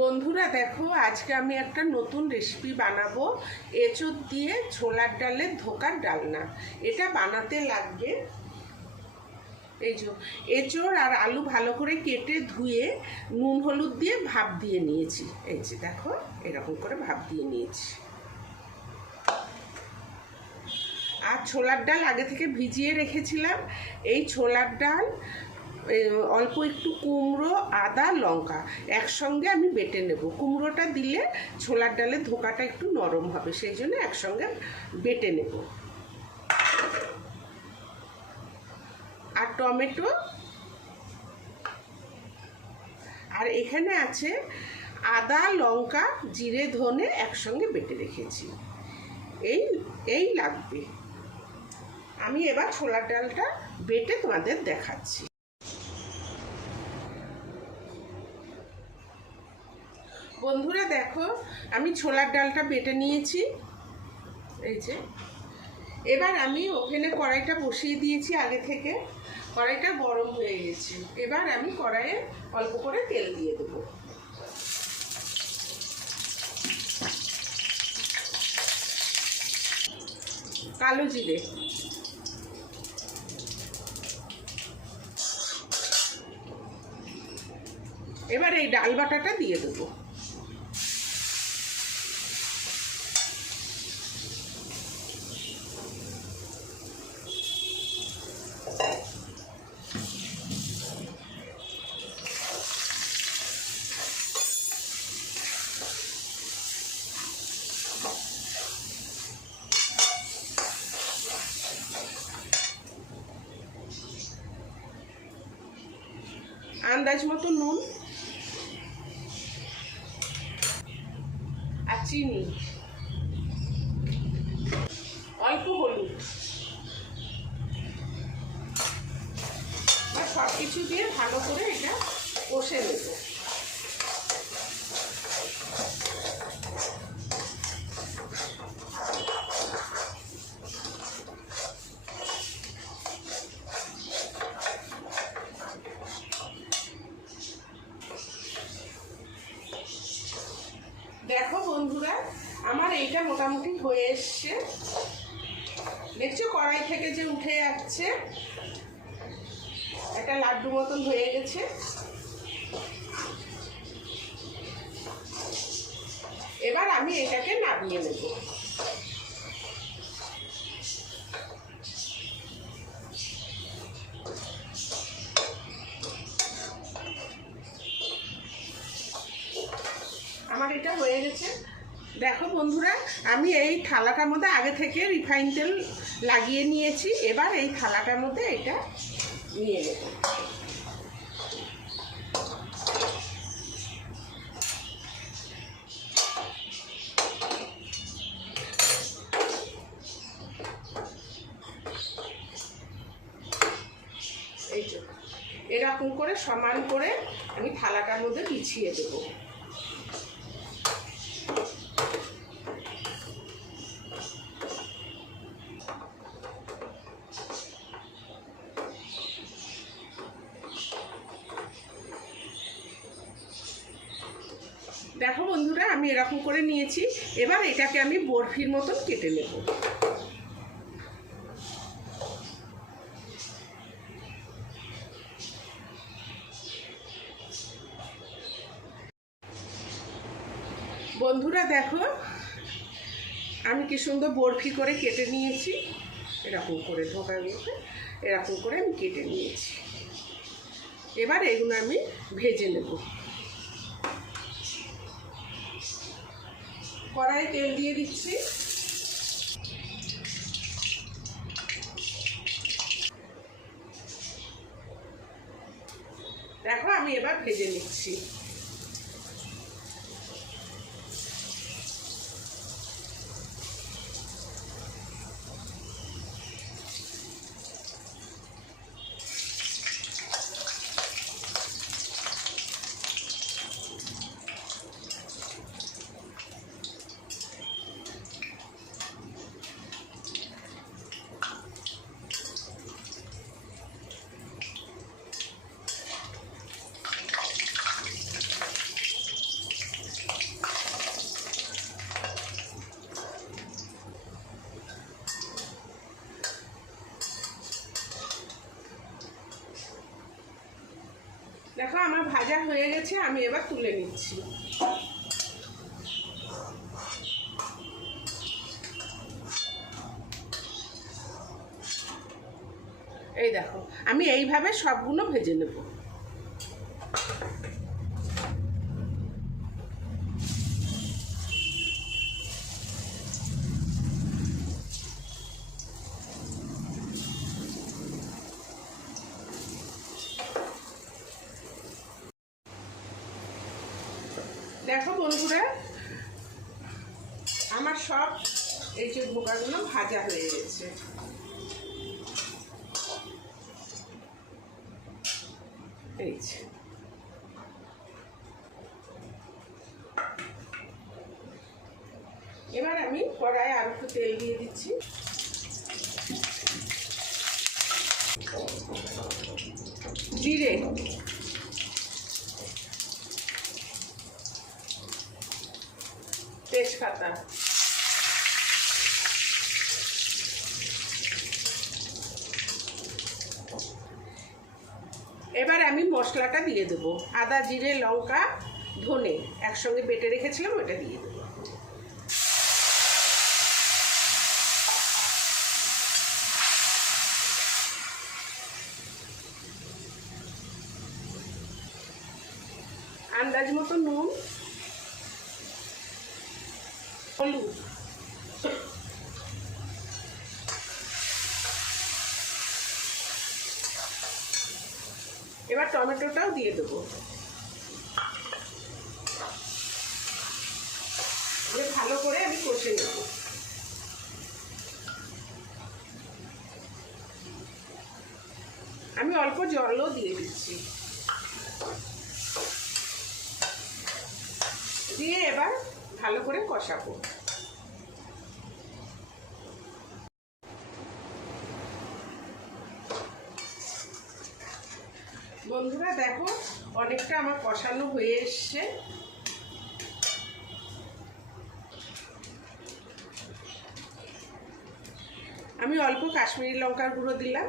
বন্ধুরা দেখো, আজকে আমি একটা নতুন রেসিপি বানাবো। এঁচোড় দিয়ে ছোলার ডালের ধোকার ডালনা। এটা বানাতে লাগবে। এই যে, এঁচোড় আর আলু ভালো করে কেটে ধুয়ে নুন, হলুদ দিয়ে ভাপ দিয়ে নিয়েছি। এই যে দেখো, এরকম করে ভাপ দিয়ে নিয়েছি। আর ছোলার ডাল আগে থেকে ভিজিয়ে রেখেছিলাম। এই ছোলার ডাল অল্প একটু কুমড়ো, আদা, লঙ্কা। একসঙ্গে আমি বেটে নেব। কুমড়োটা দিলে ছোলার ডালে ধোকাটা একটু নরম হবে, সেই জন্য একসঙ্গে বেটে নেব। আর টমেটো। আর এখানে আছে আদা, লঙ্কা, জিরে, ধনে একসঙ্গে বেটে রেখেছি। এই এই লাগবে। আমি এবার ছোলার ডালটা বেটে তোমাদের দেখাচ্ছি। বন্ধুরা দেখো, আমি ছোলার ডালটা বেটে নিয়েছি। এই যে। এবার আমি ওভেনে কড়াইটা বসিয়ে দিয়েছি আগে থেকে। কড়াইটা গরম হয়ে গেছে। এবার আমি কড়াইয়ে অল্প করে তেল দিয়ে দেবো। কালো জিরে। এবার এই ডাল বাটাটা দিয়ে দেবো। আন্দাজ মতো নুন আর চিনি। অল্প হলুদ। সব কিছু দিয়ে ভালো করে এটা কষে নেব দেখো বন্ধুরা আমার এইটা মোটামুটি হয়ে এসছে। দেখছ, কড়াই থেকে যে উঠে যাচ্ছে, একটা লাড্ডু মতন হয়ে গেছে। এবার আমি এটাকে নামিয়ে নেব আমার এটা হয়ে গেছে দেখো বন্ধুরা, আমি এই থালাটার মধ্যে আগে থেকে রিফাইন তেল লাগিয়ে নিয়েছি। এবার এই থালাটার মধ্যে এটা নিয়ে নেব। এরকম করে সমান করে আমি থালাটার মধ্যে বিছিয়ে দেবো। দেখো বন্ধুরা, আমি এরকম করে নিয়েছি। এবার এটাকে আমি বরফির মতন কেটে নেব। বন্ধুরা, দেখো, আমি কি সুন্দর বরফি করে কেটে নিয়েছি। এরকম করে ধোকাগুলোকে এরকম করে আমি কেটে নিয়েছি। এবার এগুলো আমি ভেজে নেব। কড়াই তেল দিয়ে দিচ্ছি। দেখো আমি এবার ভেজে নিচ্ছি। দেখো, আমার ভাজা হয়ে গেছে, আমি এবার তুলে নিচ্ছি। এই দেখো, আমি এইভাবে সবগুলো ভেজে নেব। দেখো বন্ধুরা, আমার সব এই যে বোকাগুলো ভাজা হয়ে গেছে। এবার আমি কড়াই আর একটু তেল দিয়ে দিচ্ছি। জিরে। তেজপাতা এবার আমি মশলাটা দিয়ে দেবো। আদা, জিরে, লঙ্কা, ধনে একসঙ্গে বেটে রেখেছিলাম, ওটা দিয়ে দেবো আন্দাজ মতো নুন হলুদ এবার টমেটোটাও দিয়ে দেবো। ভালো করে আমি কষে নেব। আমি অল্প জলও দিয়ে দিচ্ছি। দিয়ে এবার ভালো করে কষাবো। বন্ধুরা, দেখো, অনেকটা আমার কষানো হয়ে এসছে। আমি অল্প কাশ্মীরি লঙ্কার গুঁড়ো দিলাম।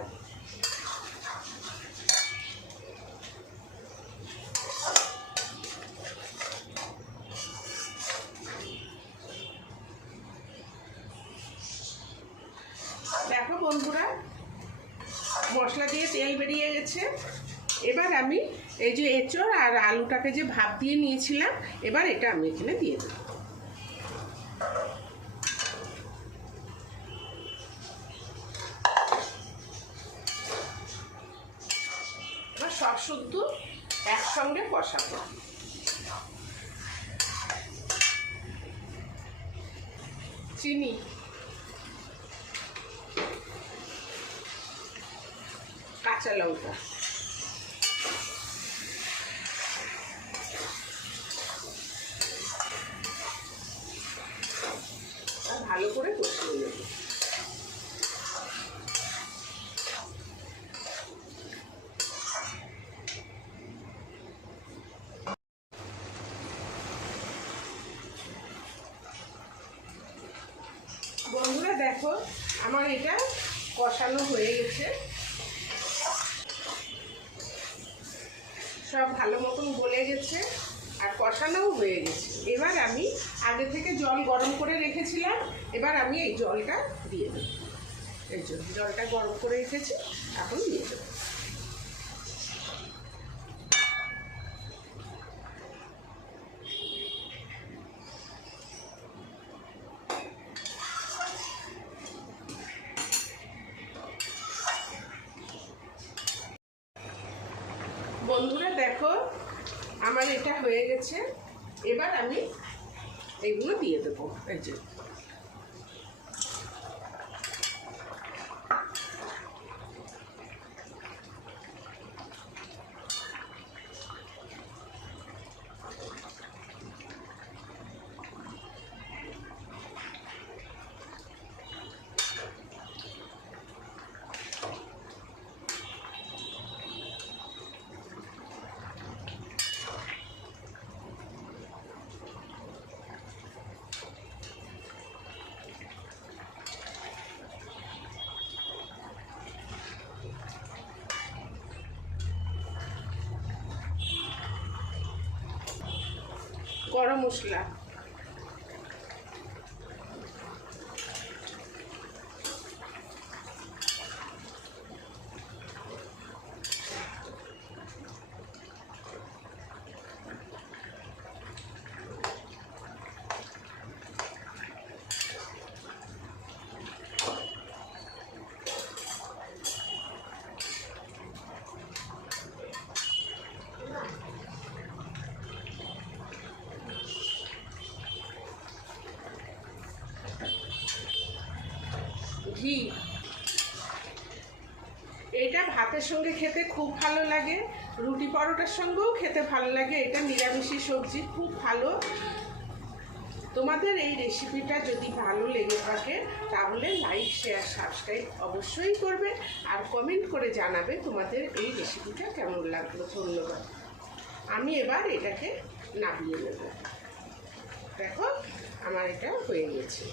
দেখো বন্ধুরা, মশলা দিয়ে তেল বেরিয়ে গেছে। এবার আমি এই যে এঁচড় আর আলুটাকে যে ভাপ দিয়ে নিয়েছিলাম, এবার এটা আমি এখানে দিয়ে দেবো। সব একসঙ্গে কষাবো। চিনি। কাঁচা লঙ্কা আর ভালো করে কষিয়ে নেব বন্ধুরা দেখো আমার এটা কষানো হয়ে গেছে। সব ভালো মতন গলে গেছে আর কষানোও হয়ে গেছে। এবার আমি আগে থেকে জল গরম করে রেখেছিলাম, এবার আমি এই জলটা দিয়ে দেবো। এই জন্য জলটা গরম করে রেখেছি, এখন দিয়ে দেবো। বন্ধুরা দেখো আমার এটা হয়ে গেছে। এবার আমি এগুলো দিয়ে দেবো। এই যে। গরম মশলা। ঘি। এটা ভাতের সঙ্গে খেতে খুব ভালো লাগে। রুটি পরোটার সঙ্গেও খেতে ভালো লাগে। এটা নিরামিষি সবজি, খুব ভালো। তোমাদের এই রেসিপিটা যদি ভালো লেগে থাকে, তাহলে লাইক শেয়ার সাবস্ক্রাইব অবশ্যই করবে আর কমেন্ট করে জানাবে তোমাদের এই রেসিপিটা কেমন লাগল। ধন্যবাদ। আমি এবার এটাকে নামিয়ে নেব। দেখো, আমার এটা হয়ে গেছে।